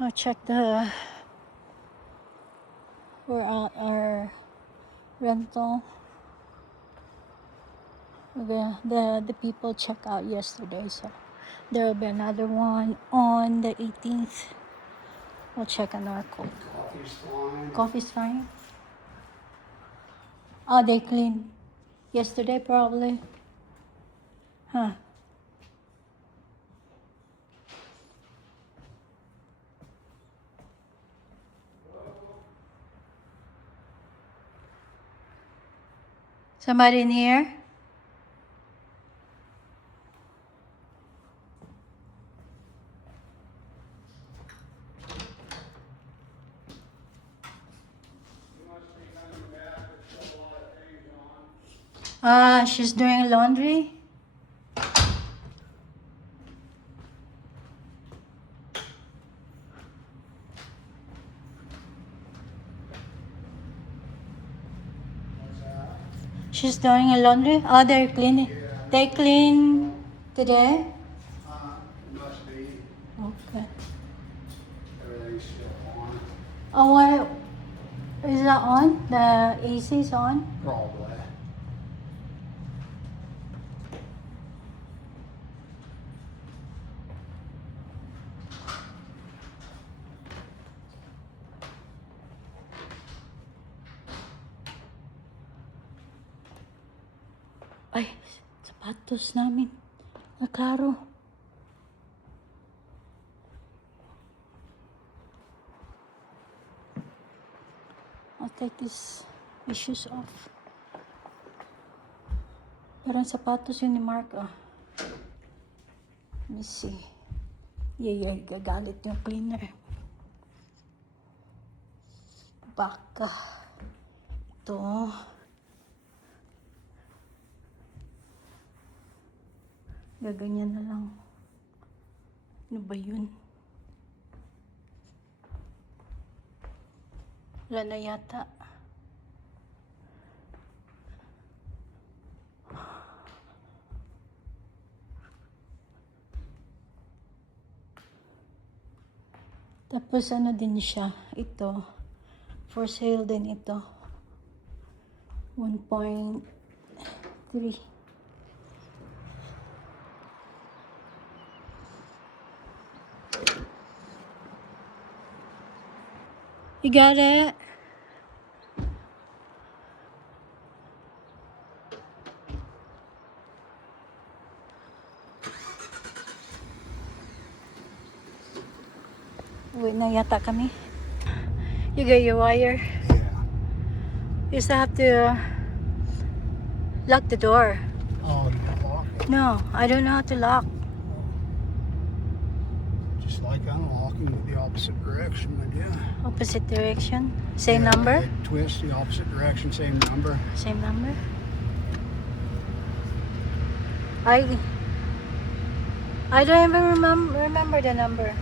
I'll check the for our rental. The people check out yesterday, so there will be another one on the 18th. We'll check on our code. Coffee's fine. Coffee's fine. Oh, they clean yesterday probably. Huh. Somebody in here? She's doing laundry. She's doing a laundry. Oh, they're cleaning. Yeah. They clean today. Must be. Okay. Everything's still on. Oh, what is that on? The AC's on. Probably. Ay, sapatos namin. Na klaro. I'll take these shoes off. Parang sapatos yun ni Mark, ah. Let me see. Yeah, gagalit yung cleaner. Baka. Ito. Gaganyan na lang. Ano ba yun? Wala na yata. Tapos ano din siya, ito. For sale din ito. 1.3. You got it? Uwi na yata kami. You got your wire? Yeah. You still have to lock the door. Oh, you lock it. No, I don't know how to lock. Just like unlocking with the opposite direction, yeah. Opposite direction. Same Yeah, number? it twists the opposite direction, same number. Same number. I don't even remember the number.